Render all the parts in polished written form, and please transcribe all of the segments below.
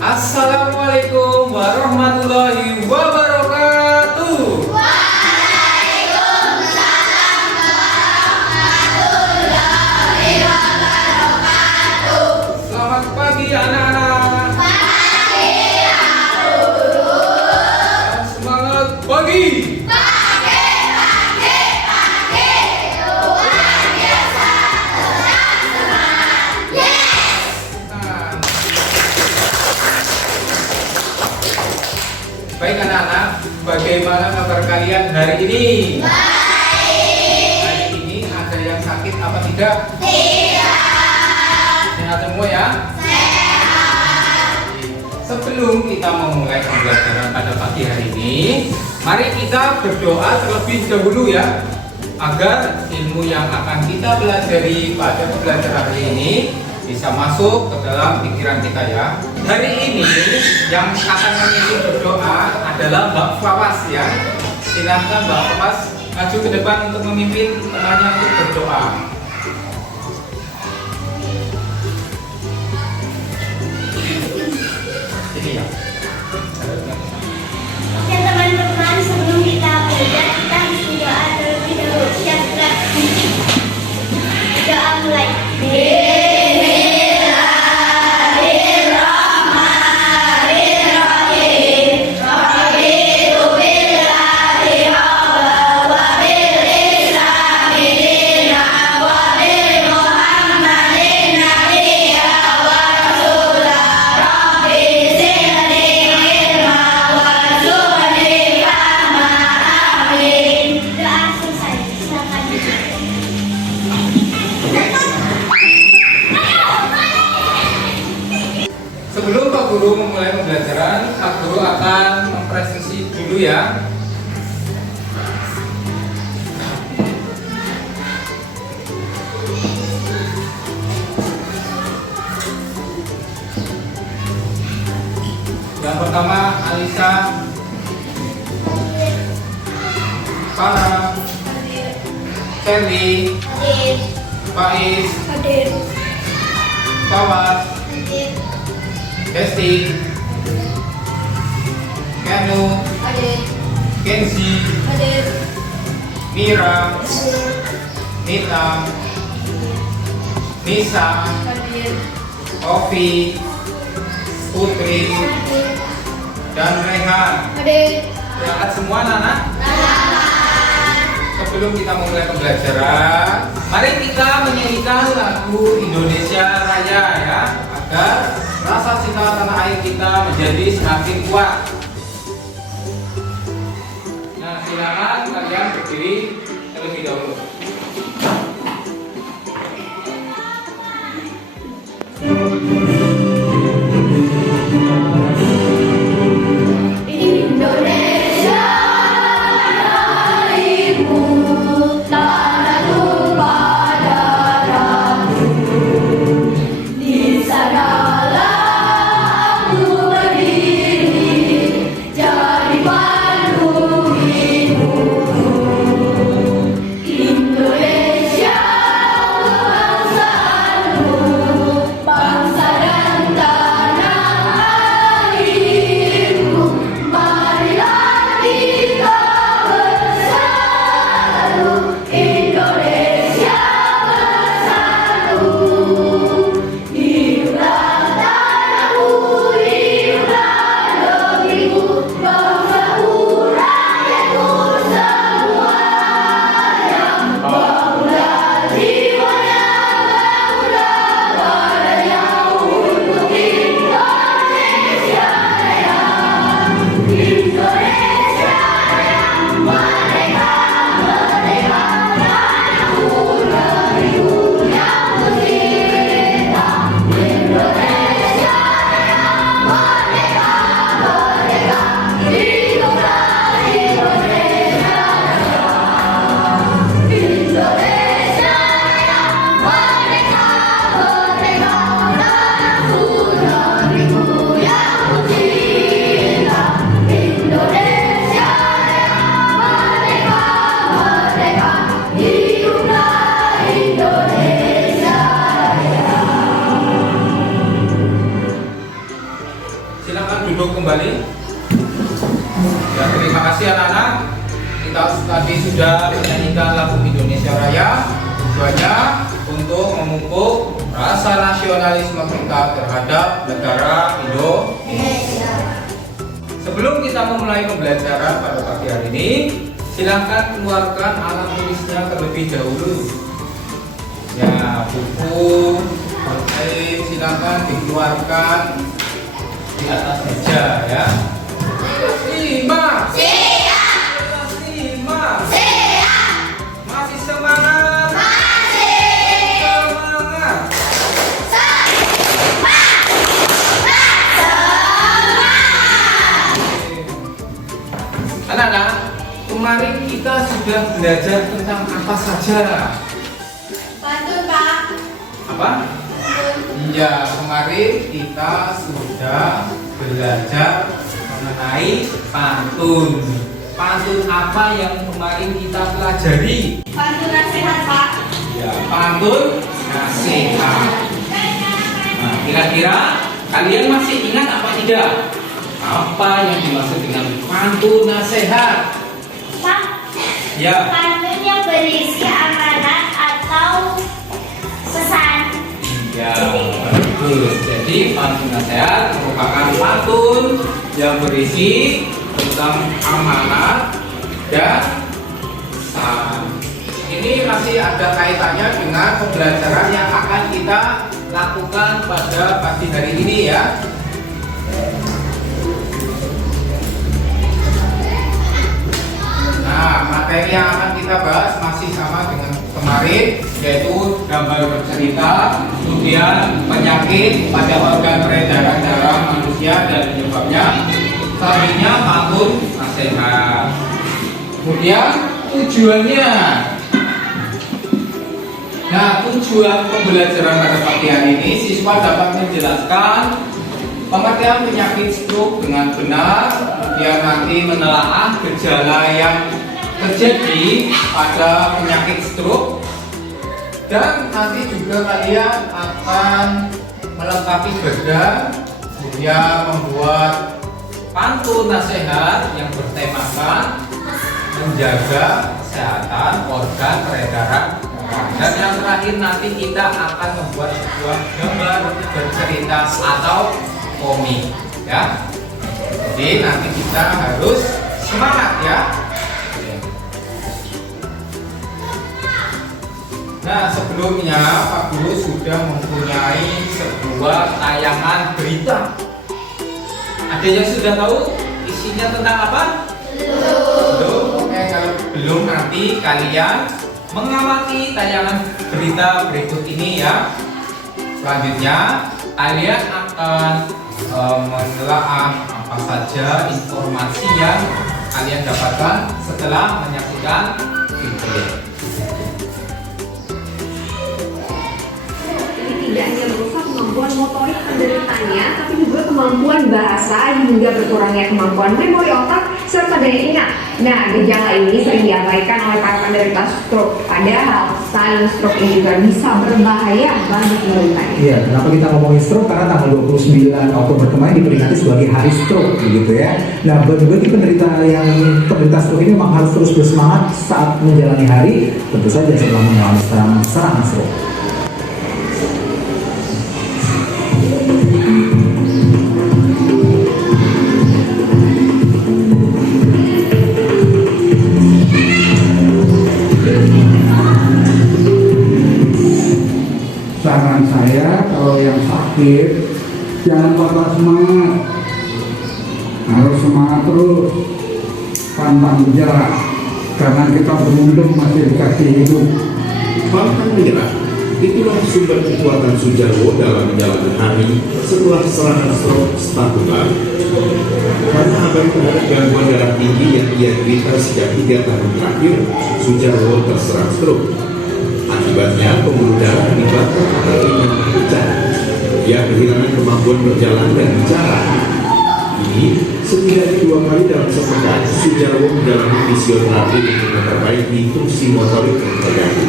Assalamualaikum warahmatullahi wabarakatuh. Waalaikumsalam warahmatullahi wabarakatuh. Selamat pagi anak-anak. Pagi ya guru. Semangat pagi. Pagi, pagi, pagi. Luar biasa. Tetap semangat. Yes. Nah. Baik anak-anak, bagaimana kabar kalian hari ini? Baik. Hari ini ada yang sakit apa tidak? Tidak. Sehat semua ya? Sehat. Sebelum kita memulai pembelajaran pada pagi hari ini, mari kita berdoa terlebih dahulu ya, agar ilmu yang akan kita pelajari pada pembelajaran hari ini bisa masuk ke dalam pikiran kita ya. Hari ini yang akan memimpin berdoa adalah Mbak Flawas ya. Silahkan Mbak Flawas maju ke depan untuk memimpin temannya untuk berdoa. Ini ya. Oke teman-teman, sebelum kita belajar kita harus berdoa terlebih dahulu. Siap-siap. Doa mulai. Bismillahirrahmanirrahim. Raditu billahi rabban wa bil islami dinan wa bi Muhammadin nabiyyan wa rasulah. Rabbi zidni ilma warzuqni fahma. Amin. Doa selesai. Silakan. Sebelum Pak Guru memulai pembelajaran, Pak Guru akan mempresentasi dulu ya. Yang pertama, Alisa, Farah, Kelly, Hadir. Faiz, Hadir. Fawaz, Hadir. Kesti, Kenu, Hadir. Kenzi, Hadir. Mira, Nita, Nisa, Hadir. Ovi, Putri, Hadir. dan Rehan. Hadir. Selamat semua anak-anak. Sebelum kita mulai pembelajaran, mari kita menyanyikan lagu Indonesia Raya ya, agar rasa cinta tanah air kita menjadi semakin kuat. Nah, silakan kalian berdiri terlebih dahulu. Indonesia raimu, tanah tumpah darahmu. Di sanalah aku berdiri, jadi pandu hidupmu. Indonesia bangsamu, bangsa duduk kembali. Ya, terima kasih anak-anak. Kita tadi sudah menyanyikan lagu Indonesia Raya. Tujuannya untuk memupuk rasa nasionalisme kita terhadap negara Indonesia. Sebelum kita memulai pembelajaran pada pagi hari ini, silakan keluarkan alat tulisnya terlebih dahulu. Ya, buku, pensil silakan dikeluarkan di atas meja ya. Siap. Masih semangat. Anak-anak, kemarin kita sudah belajar tentang apa saja? Pantun, Pak. Apa? Iya, kemarin kita sudah belajar mengenai pantun. Pantun apa yang kemarin kita pelajari? Pantun nasihat, Pak. Ya, pantun nasihat. Nah, kira-kira kalian masih ingat apa tidak? Apa yang dimaksud dengan pantun nasihat? Pak, Ya. pantun yang berisi amanat atau pesan. Ya, bagus. Jadi pantun nasihat merupakan pantun yang berisi tentang amanat dan pesan. Ini masih ada kaitannya dengan pembelajaran yang akan kita lakukan pada pagi hari ini ya. Nah, materi yang akan kita bahas masih sama dengan kemarin, yaitu gambar bercerita, kemudian penyakit pada organ peredaran darah manusia dan penyebabnya, selanjutnya pantun nasihat. Kemudian tujuannya. Nah, tujuan pembelajaran pada pagi hari ini, siswa dapat menjelaskan pengertian penyakit stroke dengan benar, kemudian nanti menelaah gejala yang terjadi pada penyakit stroke, dan nanti juga kalian akan melengkapi berda, kemudian membuat pantun nasihat yang bertemakan menjaga kesehatan organ peredaran darah. Dan yang terakhir nanti kita akan membuat sebuah gambar bercerita atau komik ya. Jadi nanti kita harus semangat ya. Nah, sebelumnya Pak Guru sudah mempunyai sebuah tayangan berita. Ada yang sudah tahu isinya tentang apa? Belum. Oke, kalau belum nanti kalian mengamati tayangan berita berikut ini ya. Selanjutnya kalian akan menelaah apa saja informasi yang kalian dapatkan setelah menyaksikan video. Tidak hanya merusak kemampuan motorik penderitanya, tapi juga kemampuan bahasa hingga berkurangnya kemampuan memori otak serta daya ingat. Nah, gejala ini sering diabaikan oleh para penderita stroke. Padahal silent stroke ini juga bisa berbahaya bagi penderitanya. Iya, kenapa kita ngomongin stroke? Karena tanggal 29 Oktober kemarin diperingati sebagai Hari Stroke, begitu ya. Nah, bagi penderita stroke ini memang harus terus bersemangat saat menjalani hari, tentu saja setelah mengalami serangan stroke. Saran saya, kalau yang sakit jangan patah semangat, harus semangat terus, pantang menyerah, karena kita beruntung masih dikasih hidup. Pantang menyerah, itulah sumber kekuatan Sujarwo dalam menjalani hari setelah serangan stroke setahun lalu. Karena abad terhadap gangguan darah tinggi yang ia derita sejak 3 tahun terakhir, Sujarwo terserang stroke. Akibatnya pembuluh darah di batok atau ringan pecah. Ia kehilangan kemampuan berjalan dan bicara. Ini setidaknya 2 kali dalam sepekan Sujarwo menjalani fisioterapi untuk memperbaiki fungsi motorik yang terganggu.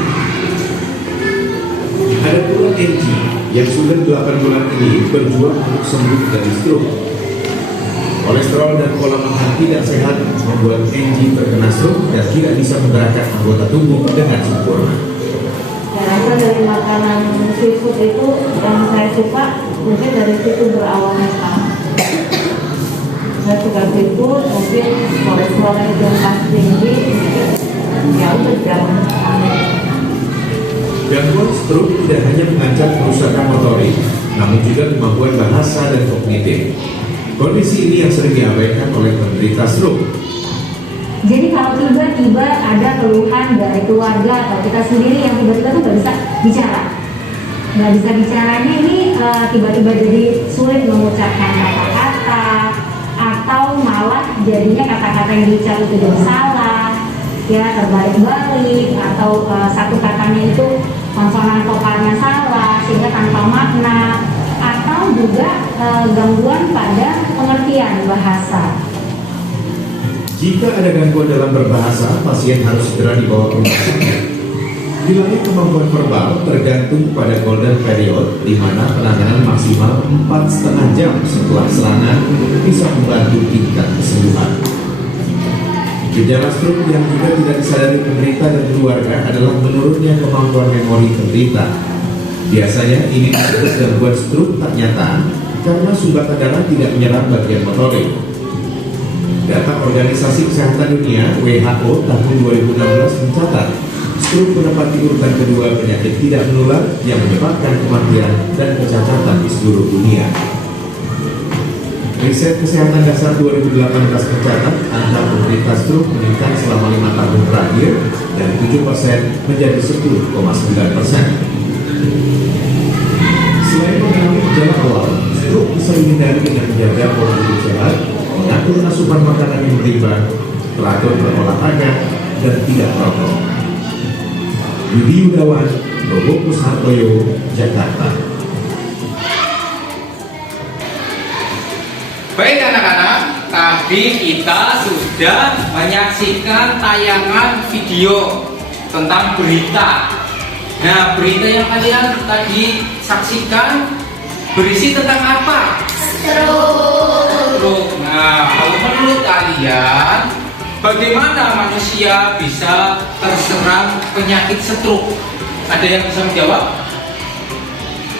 Ada pula Enji yang sudah 8 bulan ini berjuang untuk sembuh dari stroke. Kolesterol dan pola makan tidak sehat membuat Angie terkena stroke dan tidak bisa menggerakkan anggota tubuh dengan sempurna. Saya rasa dari makanan seafood itu yang saya suka mungkin dari situ berawalnya sekarang. Saya suka seafood, mungkin kolesterolnya itu yang pasti tinggi, ya udah jangan. Gangguan stroke tidak hanya mengancam kerusakan motorik, namun juga kemampuan bahasa dan kognitif. Kondisi ini yang sering diabaikan oleh penderita stroke. Jadi kalau tiba-tiba ada keluhan dari keluarga atau kita sendiri yang tiba-tiba tuh nggak bisa bicara, nggak bisa bicaranya ini tiba-tiba jadi sulit mengucapkan kata-kata atau malah jadinya kata-kata yang diucap itu jadi salah, ya terbalik-balik atau satu katanya itu konsonan vokalnya salah sehingga tanpa makna atau juga gangguan pada pengertian bahasa. Jika ada gangguan dalam berbahasa, pasien harus segera dibawa ke rumah sakit. Hilangnya kemampuan verbal tergantung pada golden period, di mana penanganan maksimal 4,5 jam setelah serangan bisa membantu tingkat kesembuhan. Gejala stroke yang juga tidak disadari penderita dan keluarga adalah menurunnya kemampuan memori penderita. Biasanya ini disebut gangguan stroke tak nyata karena sumbatan darah tidak menyerang bagian motorik. Data Organisasi Kesehatan Dunia (WHO) tahun 2016 mencatat stroke menempati urutan kedua penyakit tidak menular yang menyebabkan kematian dan kecacatan di seluruh dunia. Riset Kesehatan Dasar 2018 mencatat angka penderita stroke meningkat selama 5 tahun terakhir dari 7% menjadi 10,9%. Selain mengenali gejala awal, stroke bisa dihindari dengan menjaga pola hidup sehat, mengatur asupan makanan yang berimbang, teratur berolahraga, dan tidak merokok. Yudi Yudawan, Robo Kushartoyo, Jakarta. Baik anak-anak, tadi kita sudah menyaksikan tayangan video tentang berita. Nah, berita yang kalian tadi saksikan berisi tentang apa? Stroke. Nah, kalau menurut kalian, bagaimana manusia bisa terserang penyakit stroke? Ada yang bisa menjawab?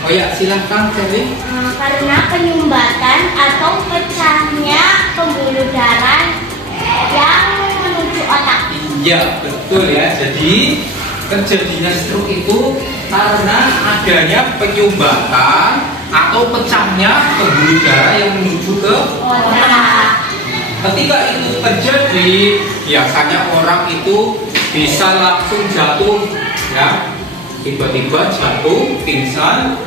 Oh ya, silahkan Kelly. Karena penyumbatan atau pecahnya pembuluh darah yang menuju otak. Iya, betul ya. Jadi terjadinya stroke itu karena adanya penyumbatan atau pecahnya pembuluh darah yang menuju ke Otak. Ketika itu terjadi, biasanya orang itu bisa langsung jatuh, ya, tiba-tiba jatuh, pingsan.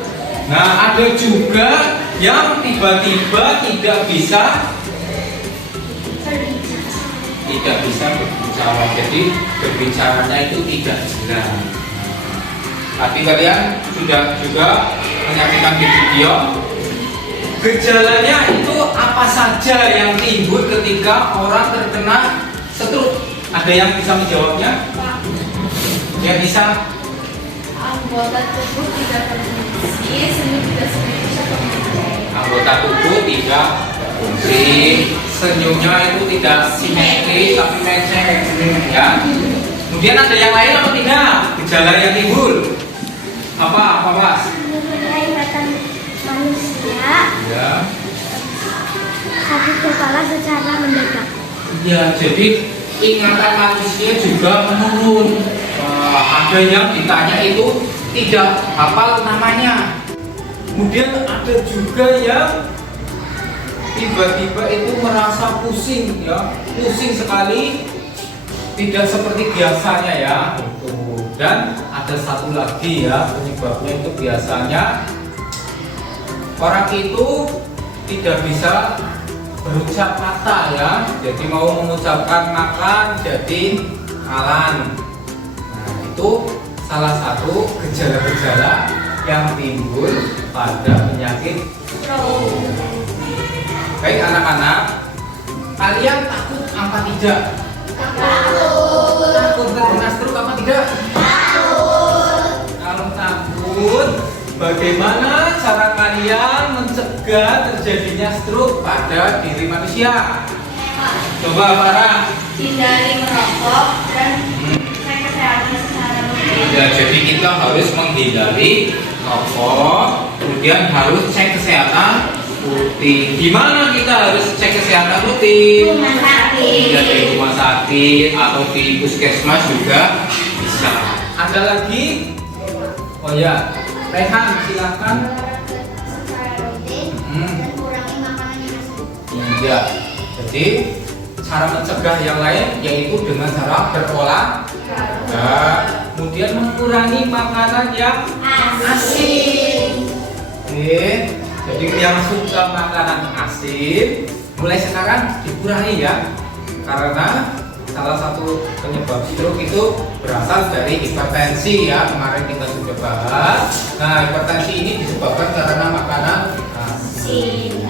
Nah, ada juga yang tiba-tiba tidak bisa berbicara, jadi berbicaranya itu tidak jelas. Tapi kalian sudah juga menyaksikan di video. Gejalanya itu apa saja yang timbul ketika orang terkena stroke? Ada yang bisa menjawabnya? Ya bisa. Anggota tubuh tidak berfungsi, senyum tidak bisa berfungsi. Anggota tubuh tidak berfungsi, senyumnya itu tidak simetris tapi meceng, ya. Kemudian ada yang lain apa tidak? Gejala yang timbul apa Mas? Ingatan manusia Ya. sakit kepala secara mendadak. Ya, jadi ingatan manusia juga menurun. Ada yang ditanya itu tidak hafal namanya. Kemudian ada juga yang tiba-tiba itu merasa pusing, ya, pusing sekali, tidak seperti biasanya ya. Dan ada satu lagi ya, penyebabnya itu biasanya orang itu tidak bisa berucap kata ya, jadi mau mengucapkan makan jadi ngalan. Nah, itu salah satu gejala-gejala yang timbul pada penyakit stroke. Baik anak-anak, kalian takut apa tidak? Takut terkena stroke apa tidak? Kalau takut, bagaimana cara kalian mencegah terjadinya stroke pada diri manusia? Coba Farah. Hindari merokok dan cek kesehatan secara rutin. Ya, jadi kita harus menghindari rokok, kemudian harus cek kesehatan rutin. Gimana kita harus cek kesehatan rutin? Rumah sakit. Ya, di rumah sakit atau di puskesmas juga bisa. Ada lagi? Oh ya, Rehan silakan. Secara rutin dan kurangi makanan yang asin. Iya. Jadi cara mencegah yang lain yaitu dengan cara berolahraga, kemudian mengurangi makanan yang asin. Oke. Jadi yang suka makanan asin mulai sekarang dikurangi ya, karena salah satu penyebab stroke itu berasal dari hipertensi ya, kemarin kita sudah bahas. Nah, hipertensi ini disebabkan karena makanan asin.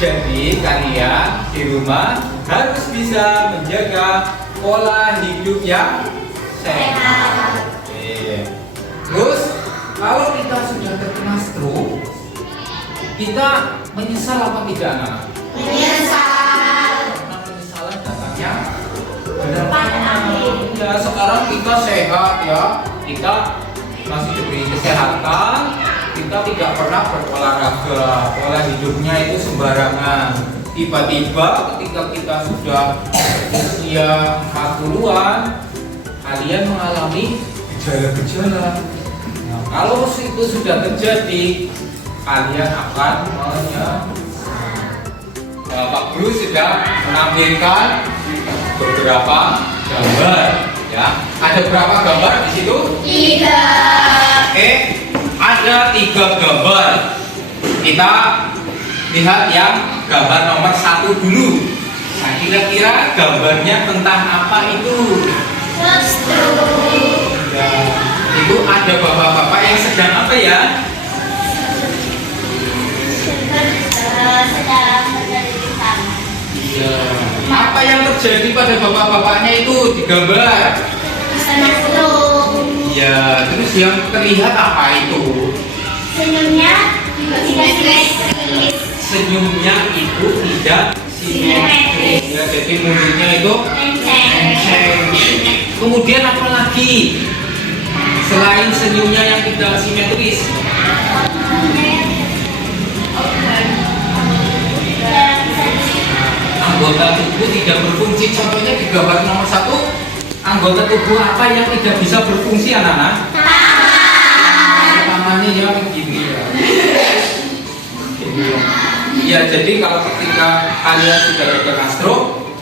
Jadi kalian di rumah harus bisa menjaga pola hidup yang sehat. Oke. Terus kalau kita sudah terkena stroke, kita menyesal apa tidak, anak? Menyesal. Karena penyesalan datangnya belakangan. Ya, sekarang kita sehat ya, kita masih diberi kesehatan, kita tidak pernah berolahraga, pola hidupnya itu sembarangan. Tiba-tiba ketika kita sudah usia 40-an, kalian mengalami gejala-gejala. Nah, kalau itu sudah terjadi, kalian akan menyesal. Pak Guru sudah menampilkan beberapa gambar, ya. Ada berapa gambar di situ? 3. Oke, ada 3 gambar. Kita lihat yang gambar nomor 1 dulu. Nah, kira-kira gambarnya tentang apa itu? Stroke. Ya, itu ada bapak-bapak yang sedang apa ya? Sedang bercerita. Ya. Apa yang terjadi pada bapak-bapaknya itu digambar? Kena stroke. Ya, terus yang terlihat apa itu? Senyumnya tidak simetris. Senyumnya itu tidak simetris. Ya, jadi mulutnya itu enceng. Kemudian apa lagi? Selain senyumnya yang tidak simetris, anggota tubuh tidak berfungsi. Contohnya di gambar nomor 1, anggota tubuh apa yang tidak bisa berfungsi, anak-anak? Tangannya yang begini ya. Ya, jadi kalau ketika kalian sudah terkena stroke,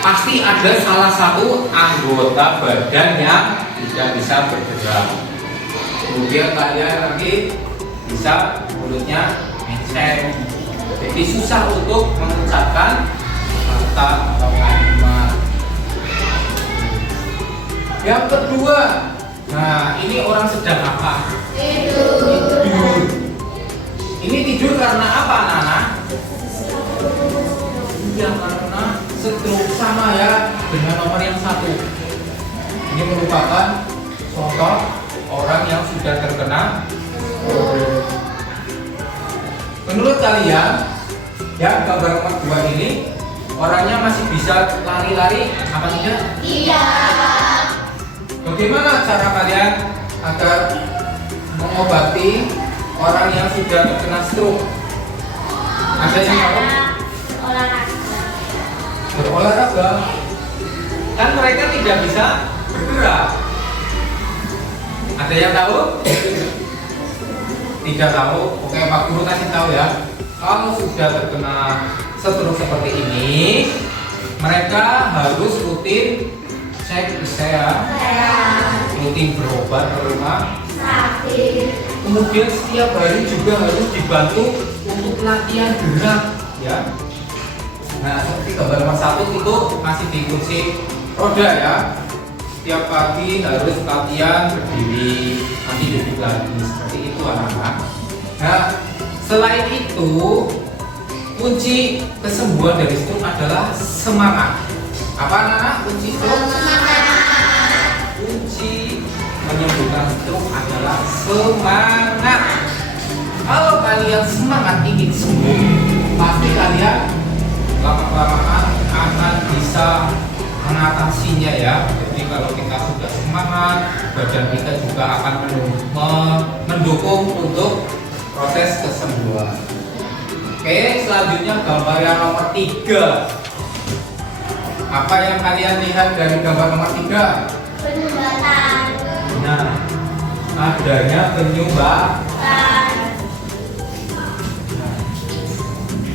pasti ada salah satu anggota badan yang tidak bisa bergerak. Kemudian kalian nanti bisa mulutnya menceng. Jadi susah untuk mengucapkan kata atau kalimat. Yang kedua, nah ini orang sedang apa? Tidur. Ini tidur karena apa, anak-anak? Ya, karena stroke, sama ya dengan nomor yang 1. Ini merupakan contoh orang yang sudah terkena stroke. Menurut kalian, ya gambar nomor 2 ini orangnya masih bisa lari-lari apa tidak? Iya. Bagaimana cara kalian agar mengobati orang yang sudah terkena stroke? Ada yang tahu? Olahraga. Berolahraga. Kan mereka tidak bisa bergerak. Ada yang tahu? Tidak tahu? Oke, Pak Guru kasih tahu ya. Kalau sudah terkena stroke seperti ini, mereka harus rutin cek kesehatan, rutin berobat ke rumah Sakit. kemudian setiap hari juga harus dibantu untuk latihan gerak ya. Nah, seperti gambar nomor 1 itu masih di kursi roda ya. Setiap pagi harus latihan berdiri, nanti duduk lagi, seperti itu anak-anak. Nah, selain itu kunci kesembuhan dari stroke adalah semangat. Apa anak-anak kunci stroke? Kunci menyembuhkan stroke adalah semangat. Kalau kalian semangat ingin sembuh, pasti kalian lama-kelamaan akan bisa mengatasinya ya. Jadi kalau kita sudah semangat, badan kita juga akan mendukung untuk proses kesembuhan. Oke, selanjutnya gambar yang nomor 3. Apa yang kalian lihat dari gambar nomor 3? Penyumbatan. Nah, adanya penyumbatan.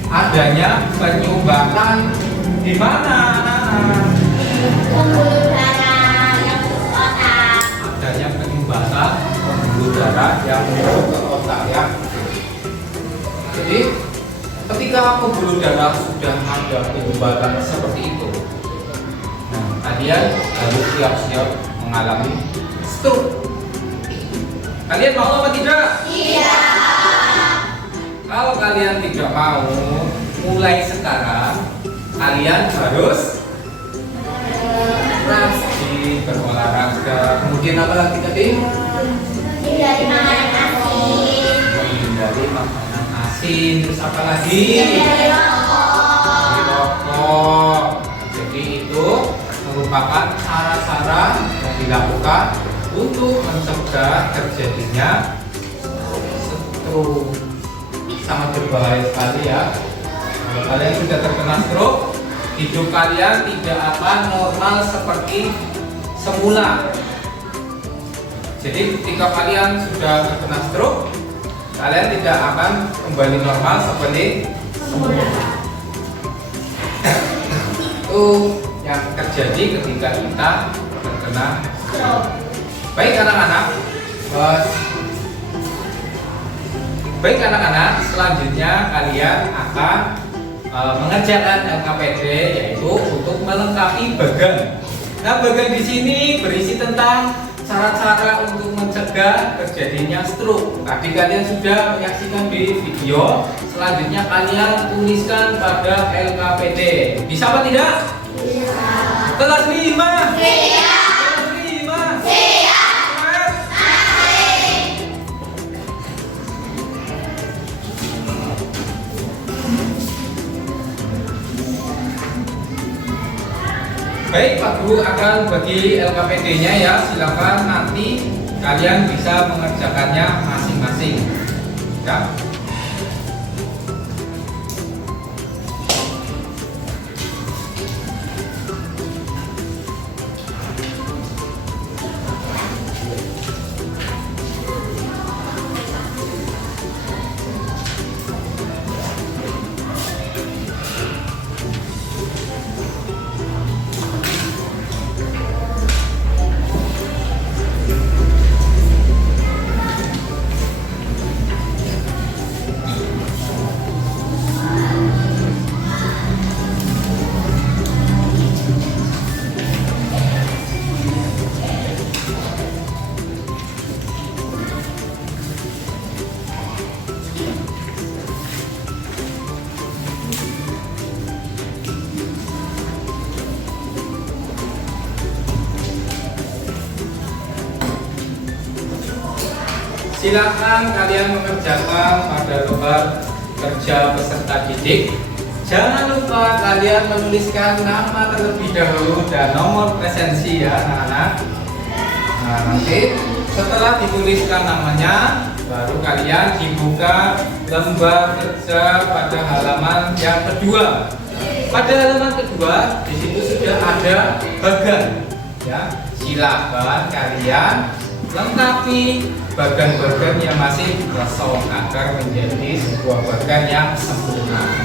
Adanya penyumbatan di mana? Pembuluh darah yang masuk ke otak. Adanya penyumbatan pembuluh darah yang masuk ke otak ya. Jadi ketika pembuluh darah sudah ada penyumbatan seperti itu, nah kalian harus siap-siap mengalami stroke. Kalian mau apa tidak? Iya. Kalau kalian tidak mau, mulai sekarang kalian harus rajin berolahraga. Kemudian apa lagi tadi? Hindari makanan asin. Menghindari makanan asin. Terus apa lagi? Hindari rokok. Rokok. Jadi itu merupakan cara-cara yang dilakukan untuk mencegah terjadinya stroke. Sangat berbahaya sekali ya. Kalau kalian sudah terkena stroke, hidup kalian tidak akan normal seperti semula. Jadi ketika kalian sudah terkena stroke, kalian tidak akan kembali normal seperti semula. Itu yang terjadi ketika kita terkena stroke. Baik anak-anak, selanjutnya kalian akan mengerjakan LKPD, yaitu untuk melengkapi bagan. Nah, bagan di sini berisi tentang cara-cara untuk mencegah terjadinya stroke. Tadi kalian sudah menyaksikan di video. Selanjutnya kalian tuliskan pada LKPD. Bisa apa tidak? Bisa. Kelas 5. Iya. Kelas 5. Iya. Baik, Pak Guru akan bagi LKPD-nya ya. Silakan nanti kalian bisa mengerjakannya masing-masing. Ya. Silakan kalian mengerjakan pada lembar kerja peserta didik. Jangan lupa kalian menuliskan nama terlebih dahulu dan nomor presensi ya anak-anak. Nah, nanti setelah dituliskan namanya, baru kalian dibuka lembar kerja pada halaman yang kedua. Pada halaman kedua, di situ sudah ada bagan. Ya, silakan kalian lengkapi bagan-bagan yang masih kosong agar menjadi sebuah bagan yang sempurna.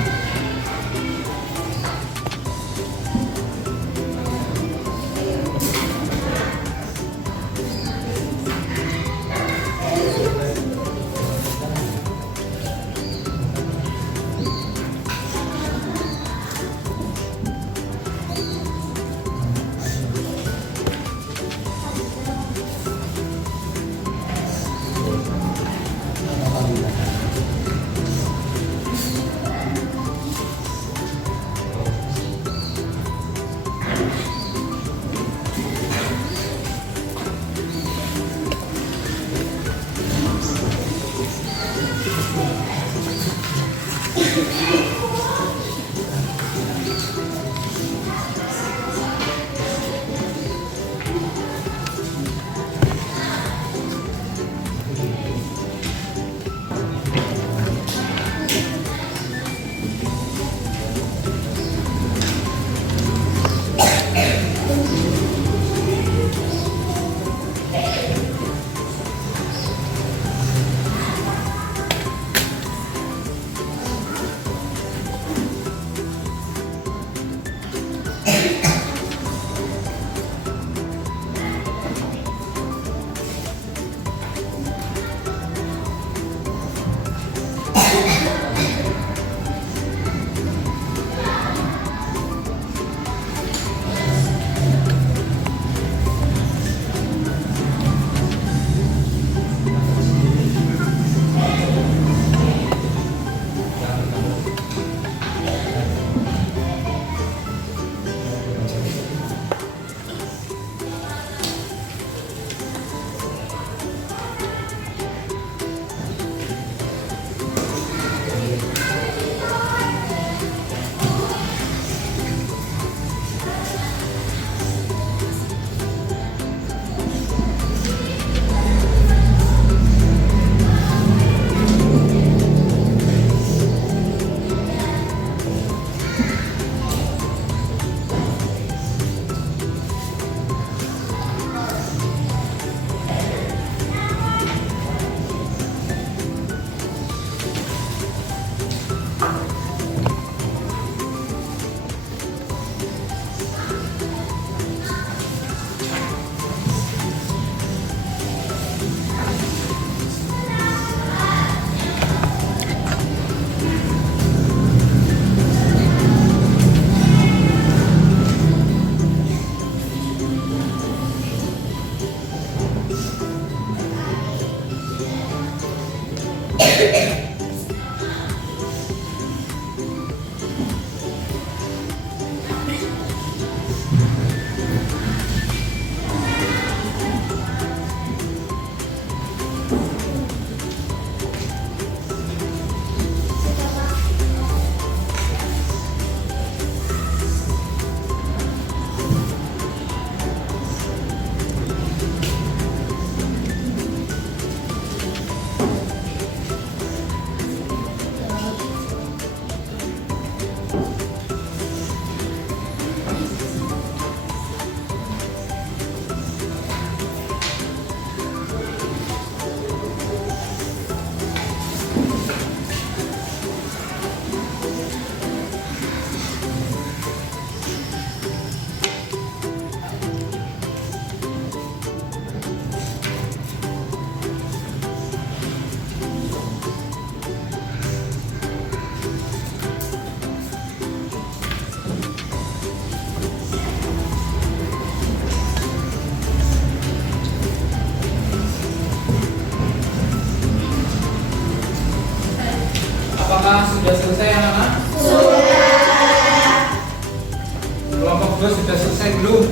2 sudah selesai belum?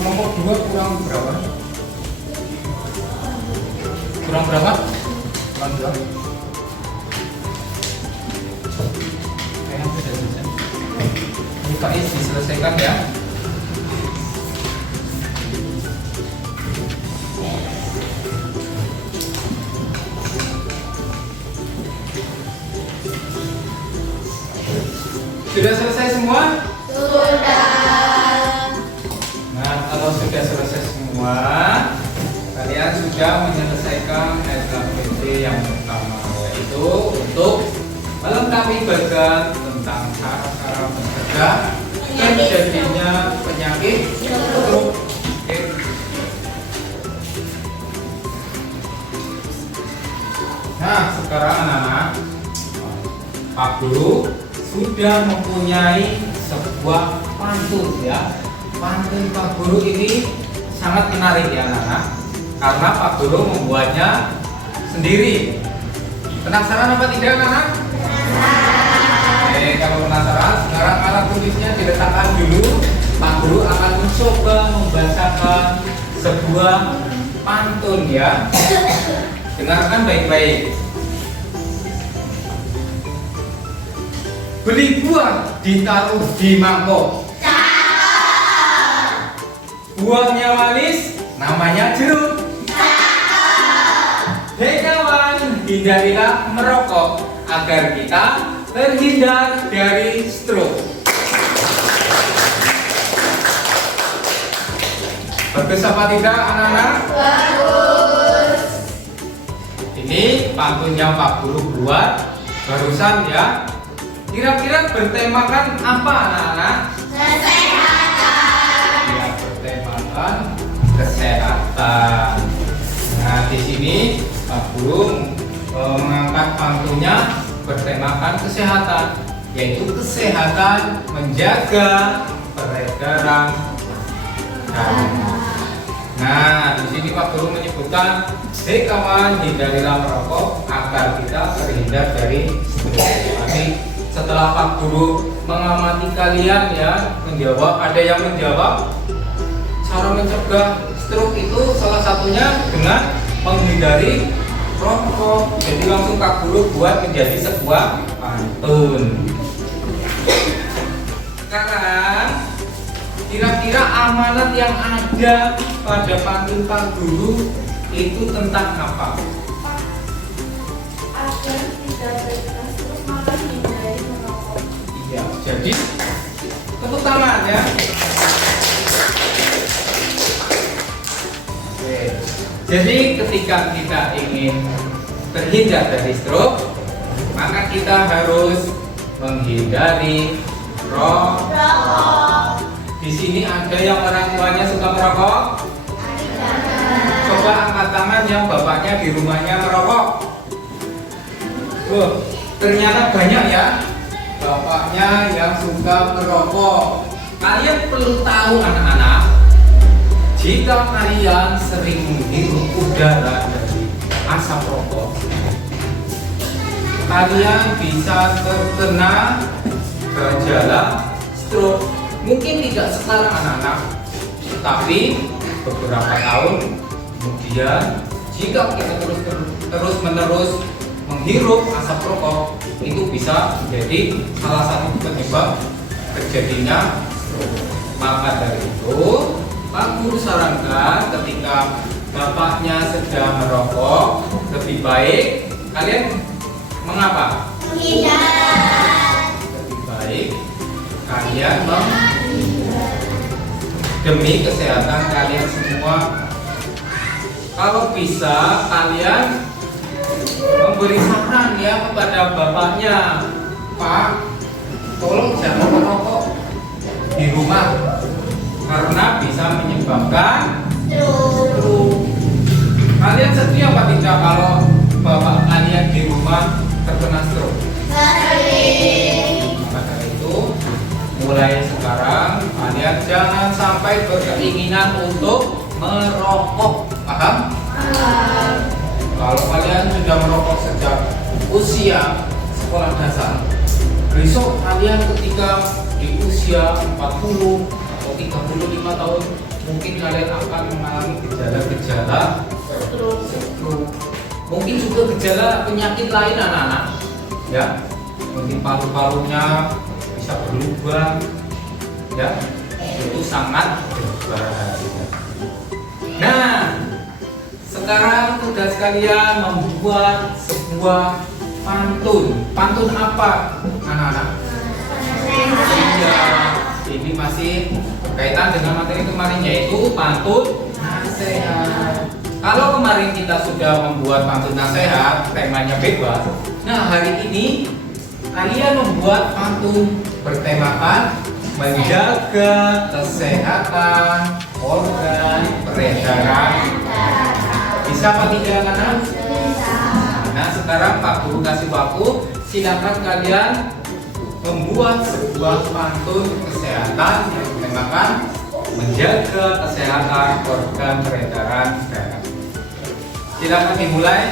Kelompok 2 kurang berapa? Kurang berapa? Kurang berapa? Kayaknya sudah selesai. Ini Pak Is diselesaikan ya. Sudah selesai semua? Sudah. Nah, kalau sudah selesai semua, kalian sudah menyelesaikan SKPD yang pertama, yaitu untuk melengkapi bagian tentang cara-cara mencegah terjadinya penyakit stroke. Oke. Nah, sekarang anak-anak, Pak Guru sudah mempunyai sebuah pantun ya. Pantun Pak Guru ini sangat menarik ya anak-anak, karena Pak Guru membuatnya sendiri. Penasaran apa tidak anak-anak? Oke, kalau penasaran, sekarang alat tulisnya diletakkan dulu. Pak Guru akan mencoba membacakan sebuah pantun ya. Dengarkan baik-baik. Beli buah ditaruh di mangkok. Buahnya manis, namanya jeruk. Hei kawan, hindarilah merokok agar kita terhindar dari stroke. Bagus apa tidak anak-anak? Bagus. Ini pantunnya Pak Guru buat barusan ya. Kira-kira bertemakan apa anak-anak? Kesehatan. Ya, bertemakan kesehatan. Nah, di sini Pak Guru mengangkat pantunnya bertemakan kesehatan, yaitu kesehatan menjaga peredaran darah. Nah, di sini Pak Guru menyebutkan, hei kawan, hindarilah merokok agar kita terhindar dari stroke. Setelah Pak Guru mengamati kalian ya, menjawab, ada yang menjawab cara mencegah stroke itu salah satunya dengan menghindari rokok. Jadi langsung Pak Guru buat menjadi sebuah pantun. Sekarang kira-kira amanat yang ada pada pantun Pak Guru itu tentang apa? Agar tidak bebas terus makan hindari merokok. Ya, jadi tepuk tangan ya. Oke. Jadi ketika kita ingin terhindar dari stroke, maka kita harus menghindari rokok. Di sini ada yang orang tuanya suka merokok? Coba angkat tangan yang bapaknya di rumahnya merokok. Ternyata banyak ya bapaknya yang suka merokok. Kalian perlu tahu anak-anak, jika kalian sering menghirup udara dari asap rokok, kalian bisa terkena gejala stroke. Mungkin tidak sekarang anak-anak, tapi beberapa tahun kemudian, jika kita terus-menerus menghirup asap rokok, itu bisa menjadi salah satu penyebab terjadinya stroke. Maka dari itu, Pak Guru sarankan ketika bapaknya sedang merokok, lebih baik kalian mengapa? Menghindar. Lebih baik kalian demi kesehatan kalian semua. Kalau bisa kalian memberi saran ya kepada bapaknya, Pak, tolong jangan merokok di rumah karena bisa menyebabkan stroke. Kalian setuju apa tidak kalau bapak kalian di rumah terkena stroke? Maka dari itu, mulai sekarang kalian jangan sampai berkeinginan untuk merokok, paham? Kalau kalian sudah merokok sejak usia sekolah dasar, besok kalian ketika di usia 40 atau 35 tahun mungkin kalian akan mengalami gejala-gejala stroke, mungkin juga gejala penyakit lain anak-anak ya, mungkin paru-parunya bisa berlubang ya, itu sangat berbahaya. Nah, sekarang tugas kalian membuat sebuah pantun. Pantun apa anak-anak? Ya, ini masih berkaitan dengan materi kemarin, yaitu pantun nasihat. Kalau kemarin kita sudah membuat pantun nasihat, temanya bebas. Nah, hari ini kalian membuat pantun bertemakan menjaga kesehatan organ peredaran. Bisa apa tidak anak-anak? Nah, sekarang Pak Guru kasih waktu, silakan kalian membuat sebuah pantun kesehatan yang bertemakan menjaga kesehatan organ peredaran darah. Silakan dimulai.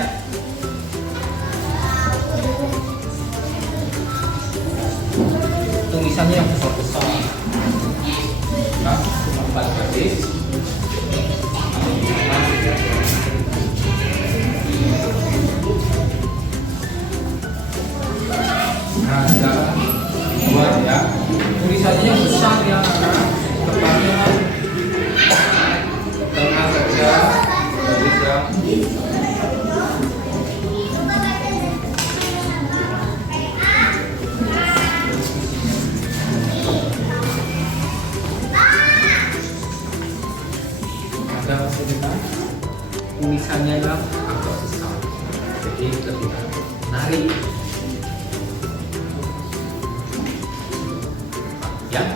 Tulisannya yang besar-besar. Nah, 4 garis. Nah, silakan buat ya. Tulisannya yang besar ya, depannya tengah saja, garis ya. Ada sedikit tulisannya yang agak besar, jadi lebih menarik. Ya.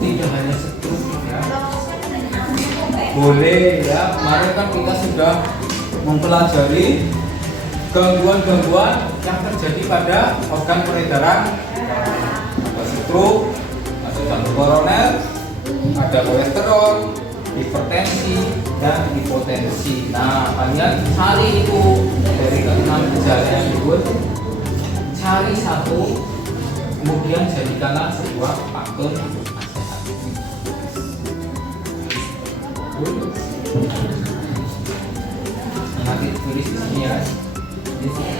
Tidak hanya stroke ya. Boleh ya. Kemarin kan kita sudah mempelajari gangguan-gangguan yang terjadi pada organ peredaran, ada stroke, ada jantung koroner, ada kolesterol, hipertensi dan hipotensi. Nah, kalian cari itu dari ke-6 gejala yang disebut, cari satu, kemudian jadikanlah sebuah pantun nasihat. Nanti tulis di sini ya. Di sini.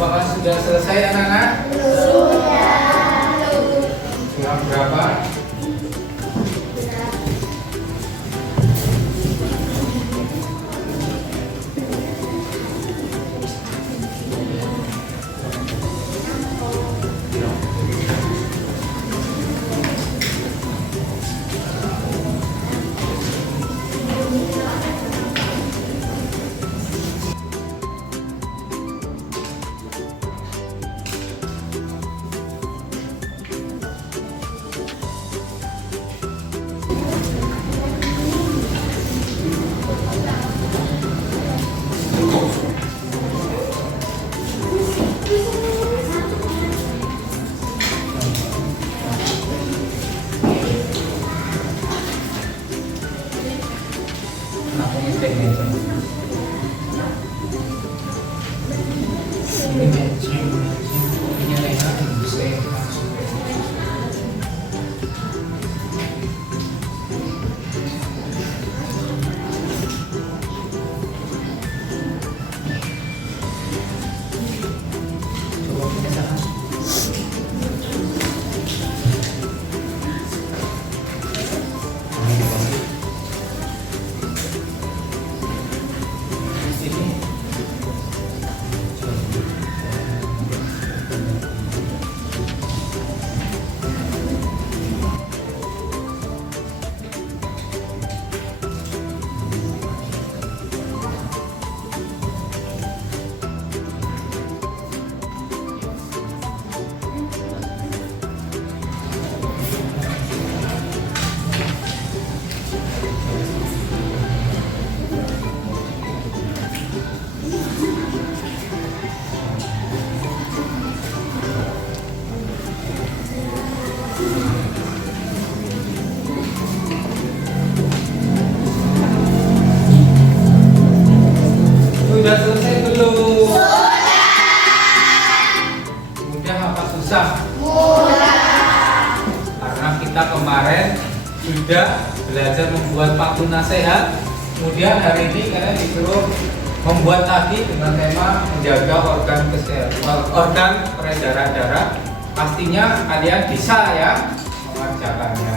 Apakah sudah selesai anak-anak? Sudah berapa? Aku mesti meja. Ini meja. Ini leha bisa langsung. Coba kita sana. Sudah selesai belum? Mudah apa susah? Karena kita kemarin sudah belajar membuat pantun nasihat. Kemudian hari ini kalian disuruh membuat lagi dengan tema menjaga organ kesehatan, organ peredaran darah. Pastinya kalian bisa ya mengerjakannya.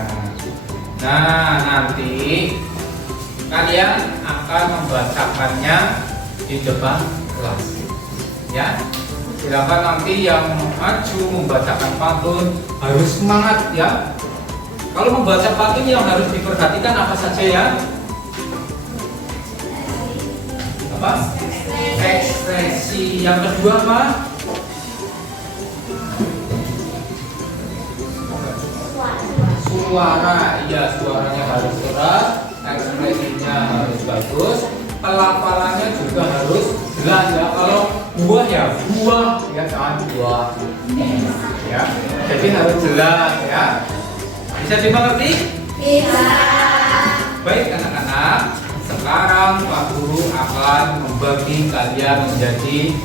Nah, nanti kalian akan membacakannya di depan kelas. Ya, silakan nanti yang maju membacakan pantun harus semangat ya. Kalau membaca pantun yang harus diperhatikan apa saja ya? Apa? Ekspresi. Yang kedua apa? Suara. Iya, suaranya harus keras, ekspresinya harus bagus, pelafalannya juga harus jelas ya. Kalau buah ya buah, ya kan buah. Ya, jadi harus jelas ya. Bisa dimengerti? Bisa. Baik anak-anak, sekarang Pak Guru akan membagi kalian menjadi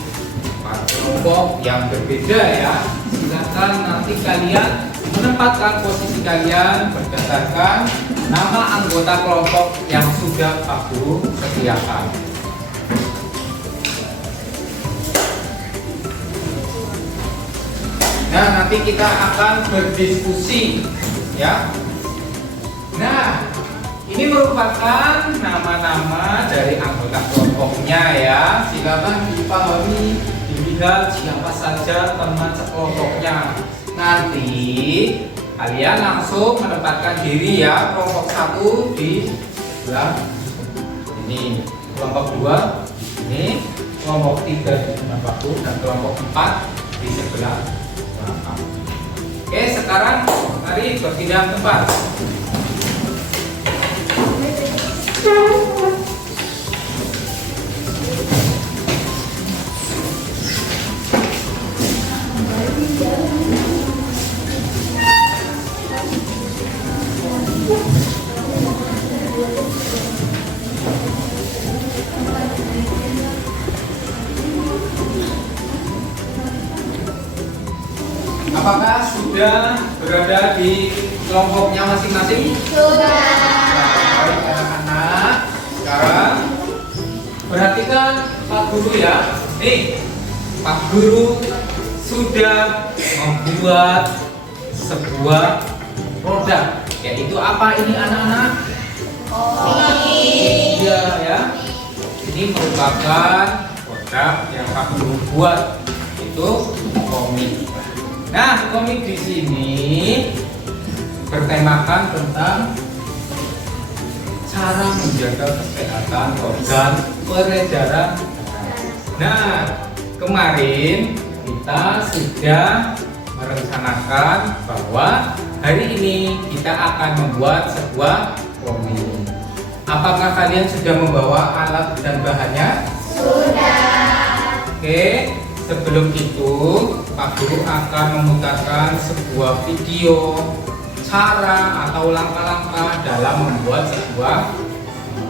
4 kelompok yang berbeda ya. Silakan nanti kalian menempatkan posisi kalian berdasarkan nama anggota kelompok yang sudah Pak Guru sediakan. Nah, nanti kita akan berdiskusi ya. Nah, ini merupakan nama-nama dari anggota kelompoknya ya. Silakan dipahami, dilihat siapa saja teman sekelompoknya. Nanti kalian langsung menempatkan diri ya. Kelompok 1 di sebelah ini, kelompok 2 ini, kelompok 3 di sebelah Pak, dan kelompok 4 di sebelah belakang. Oke, sekarang mari berpindah tempat. Apakah sudah berada di kelompoknya masing-masing? Sudah. Baik anak-anak, sekarang perhatikan Pak Guru ya. Nih, Pak Guru sudah membuat sebuah produk, yaitu apa ini anak-anak? Iya ya. Ini merupakan produk yang Pak Guru buat, itu komik. Nah, komik di sini bertemakan tentang cara menjaga kesehatan organ peredaran. Nah, kemarin kita sudah merencanakan bahwa hari ini kita akan membuat sebuah komik. Apakah kalian sudah membawa alat dan bahannya? Sudah. Oke, sebelum itu Pak Guru akan memutarkan sebuah video cara atau langkah-langkah dalam membuat sebuah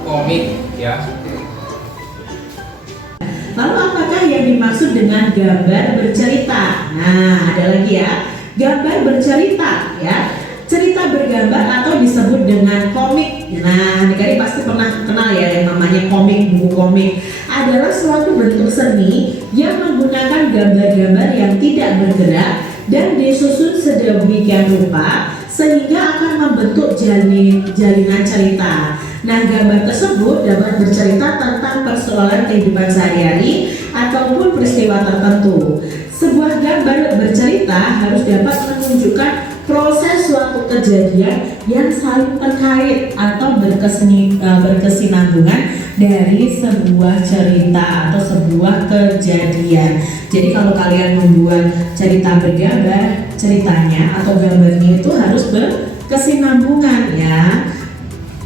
komik ya. Lalu apakah yang dimaksud dengan gambar bercerita? Nah, ada lagi ya, gambar bercerita ya. Cerita bergambar atau disebut dengan komik. Nah, adik-adik pasti pernah kenal ya yang namanya komik, buku komik. Adalah suatu bentuk seni yang menggunakan gambar-gambar yang tidak bergerak dan disusun sedemikian rupa sehingga akan membentuk jalinan cerita. Nah, gambar tersebut dapat bercerita tentang persoalan kehidupan sehari-hari ataupun peristiwa tertentu. Sebuah gambar bercerita harus dapat menunjukkan proses suatu kejadian yang saling terkait atau berkesinambungan dari sebuah cerita atau sebuah kejadian. Jadi kalau kalian membuat cerita bergambar, ceritanya atau gambarnya itu harus berkesinambungan ya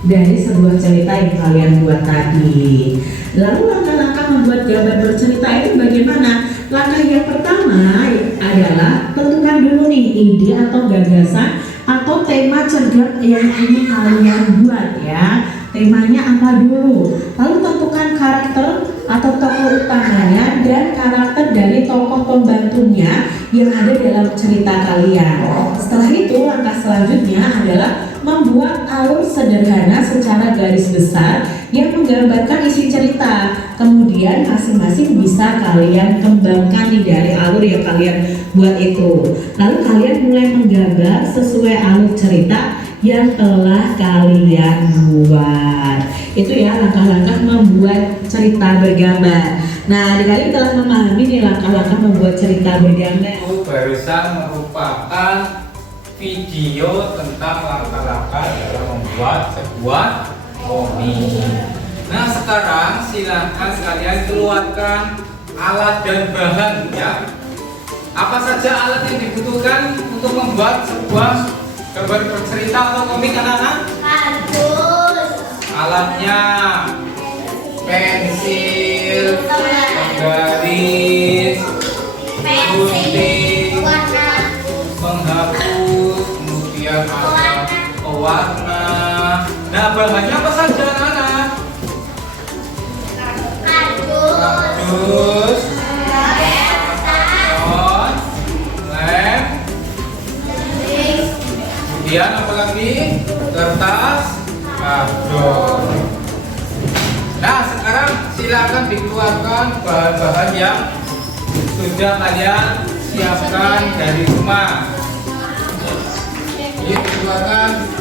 dari sebuah cerita yang kalian buat tadi. Lalu langkah-langkah membuat gambar bercerita itu bagaimana? Langkah yang pertama adalah tentukan dulu nih ide atau gagasan atau tema cerdas yang ingin kalian buat ya. Temanya apa dulu? Lalu tentukan karakter atau tokoh utamanya dan karakter dari tokoh pembantunya yang ada dalam cerita kalian. Setelah itu langkah selanjutnya adalah membuat alur sederhana secara garis besar yang menggambarkan isi cerita. Kemudian masing-masing bisa kalian kembangkan nih dari alur yang kalian buat itu. Lalu kalian mulai menggambar sesuai alur cerita yang telah kalian buat. Itu ya langkah-langkah membuat cerita bergambar. Nah, adik-adik telah memahami nih langkah-langkah membuat cerita bergambar. Itu barusan merupakan video tentang langkah-langkah dalam membuat sebuah komik. Nah, sekarang silakan kalian keluarkan alat dan bahan ya. Apa saja alat yang dibutuhkan untuk membuat sebuah gambar bercerita atau komik anak-anak? Alatnya pensil, penggaris, gunting, penghapus, kemudian ada pewarna. Nah, bahannya apa saja anak-anak? Kardus, crayon, lem, kemudian apa lagi? Kertas, kardus. Nah, sekarang silakan dikeluarkan bahan-bahan yang sudah kalian siapkan dari rumah. Ini dikeluarkan.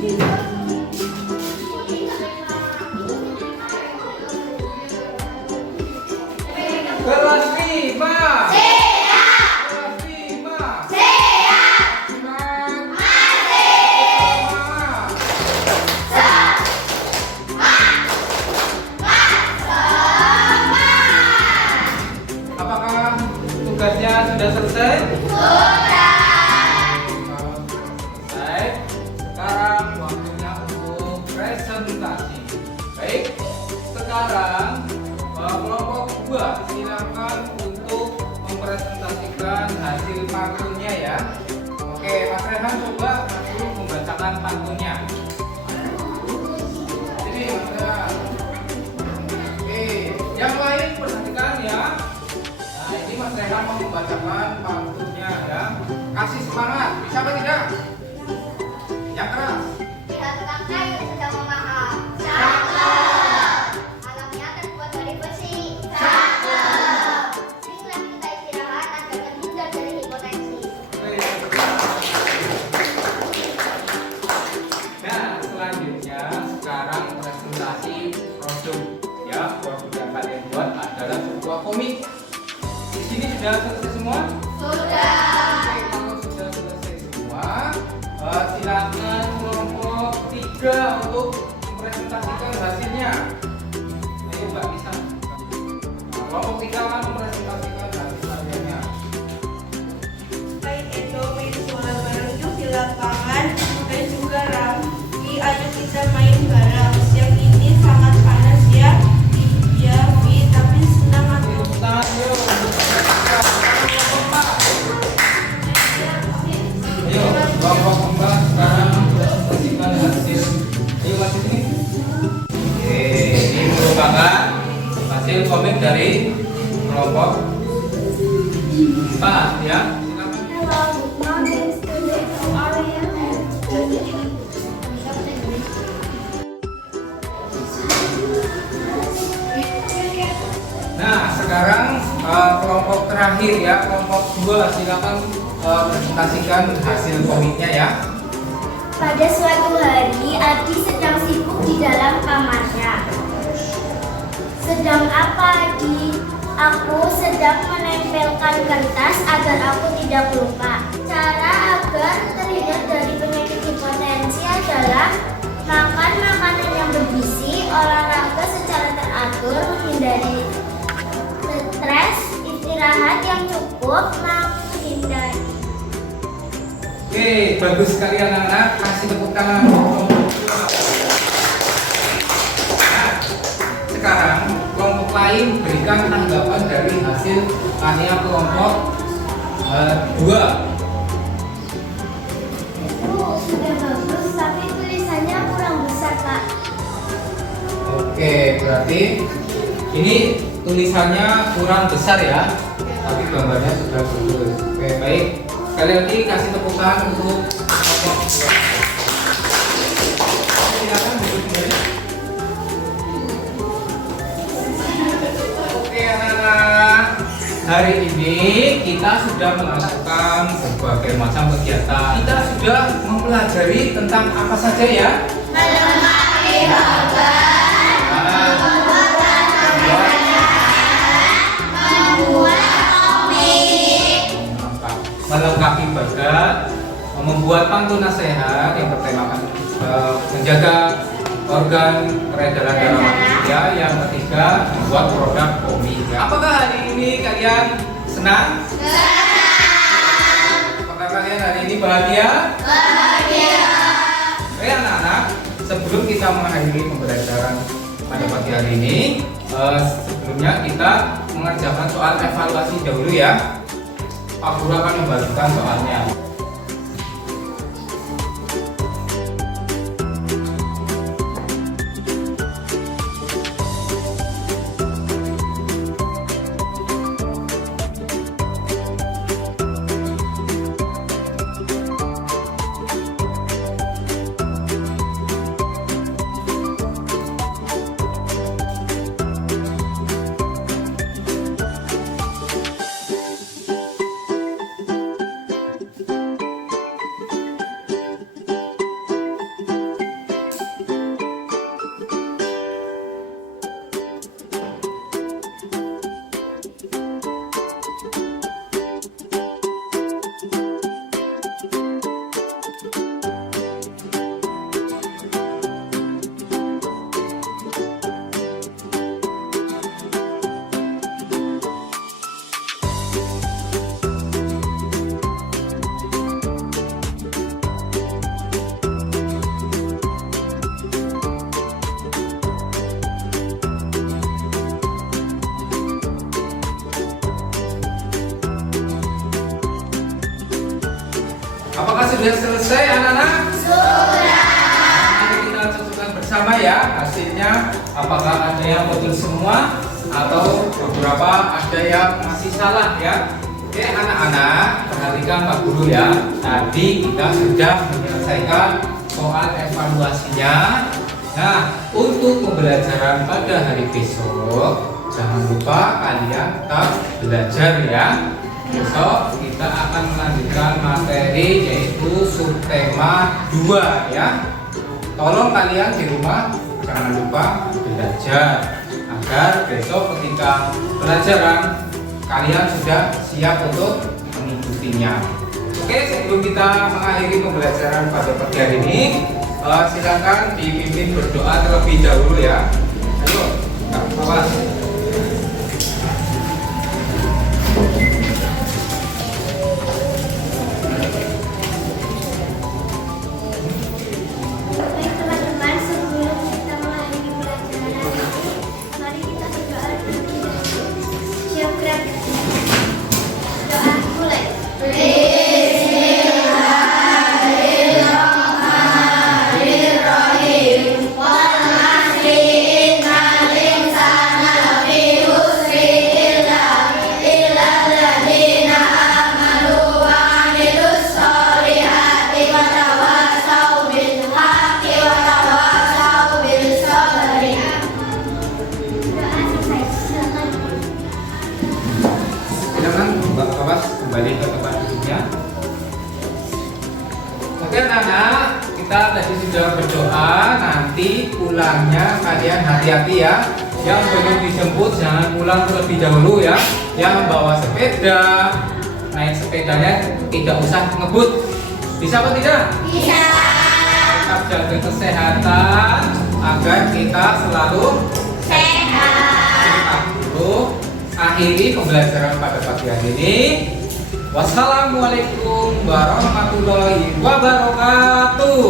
Kelas 5. Kelas 5. Apakah tugasnya sudah selesai? Selesai. Sekarang waktunya untuk presentasi. Baik. Sekarang kelompok 2 silakan untuk mempresentasikan hasil pantunnya ya. Oke, Mas Rehan coba dulu membacakan pantunnya. Ini Mas Rehan. Oke, yang lain perhatikan ya. Nah, ini Mas Rehan mau membacakan pantunnya ya. Kasih semangat, bisa apa tidak? Yang keras. Lihat kakak yang sedang memaham. Alamnya terbuat dari besi. Marilah kita istirahat agar terhindar dari hipotensi. Nah, selanjutnya sekarang presentasi produk ya. Produk yang kalian buat adalah sebuah komik. Di sini sudah selesai semua? Oke, kalau sudah selesai semua, silakan kelompok 3 untuk mempresentasikan hasilnya. Ayo Mbak bisa. Kelompok 3 akan mempresentasikan hasilnya. Selain itu, main bola bareng yuk di lapangan dan juga Raffi, ayo kita main bareng. Siang ini sangat panas ya, iya Vi, tapi senang aku. Tepuk tangan yuk. Ayo, kelompok 4 sekarang mempresentasikan hasil. Ayo Mas ini. Oke, ini merupakan hasil komik dari kelompok 4 ya. Silakan. Hello, good morning students. How are you? Nah, sekarang kelompok terakhir ya, kelompok 2 silakan presentasikan hasil komiknya ya. Pada suatu hari, Adi sedang sibuk di dalam kamarnya. Sedang apa, Adi? Aku sedang menempelkan kertas agar aku tidak lupa. Cara agar terhindar dari penyakit hipotensi adalah makan makanan yang bergizi, olahraga secara teratur, menghindari stres, istirahat yang cukup, menghindari. Oke, bagus sekali anak-anak. Kasih tepuk tangan untuk kelompok 2. Nah, sekarang kelompok lain berikan tanggapan dari hasil karya kelompok 2. Sudah bagus, tapi tulisannya kurang besar, Pak. Oke, berarti ini tulisannya kurang besar ya, tapi gambarnya sudah bagus. Oke, baik. Sekali lagi kasih tepuk tangan untuk kelompok 2. Silakan duduk kembali. Oke anak-anak, hari ini kita sudah melakukan berbagai macam kegiatan. Kita sudah mempelajari tentang apa saja ya? Melengkapi melengkapi bagat, membuat pantun nasihat yang bertemakan menjaga organ peredaran darah manusia, yang ketiga membuat produk komik. Apakah hari ini kalian senang? Apakah kalian hari ini bahagia? Oke anak-anak, sebelum kita mengakhiri pembelajaran pada pagi hari ini, sebelumnya kita mengerjakan soal evaluasi dahulu ya. Pak Guru akan membagikan soalnya. sudah selesai anak-anak? Sudah. Mari kita cocokkan bersama ya hasilnya. Apakah ada yang betul semua atau beberapa ada yang masih salah ya? Oke anak-anak, perhatikan Pak Guru ya. Tadi kita sudah menyelesaikan soal evaluasinya. Nah, untuk pembelajaran pada hari besok, jangan lupa kalian tetap belajar ya. Besok kita akan melanjutkan materi yaitu subtema 2 ya. Tolong kalian di rumah jangan lupa belajar agar besok ketika pelajaran kalian sudah siap untuk mengikutinya. Oke, sebelum kita mengakhiri pembelajaran pada pagi hari ini, silakan dipimpin berdoa terlebih dahulu ya. Ayo, Kak Pawas. Baik teman-teman, sebelum kita mengakhiri pelajaran hari ini, mari kita berdoa terlebih dahulu. Siap gerak. Doa mulai. Doa selesai. Silakan. Silakan Mbak Pawas kembali ke tempat duduknya. Oke anak-anak, kita tadi sudah berdoa. Nanti pulangnya kalian hati-hati ya. Yang belum dijemput jangan pulang terlebih dahulu ya. Yang bawa sepeda, naik sepedanya tidak usah ngebut. Bisa apa tidak? Bisa. Tetap jaga kesehatan agar kita selalu Sehat. kita dulu akhiri pembelajaran pada pagi hari ini. Wassalamualaikum warahmatullahi wabarakatuh.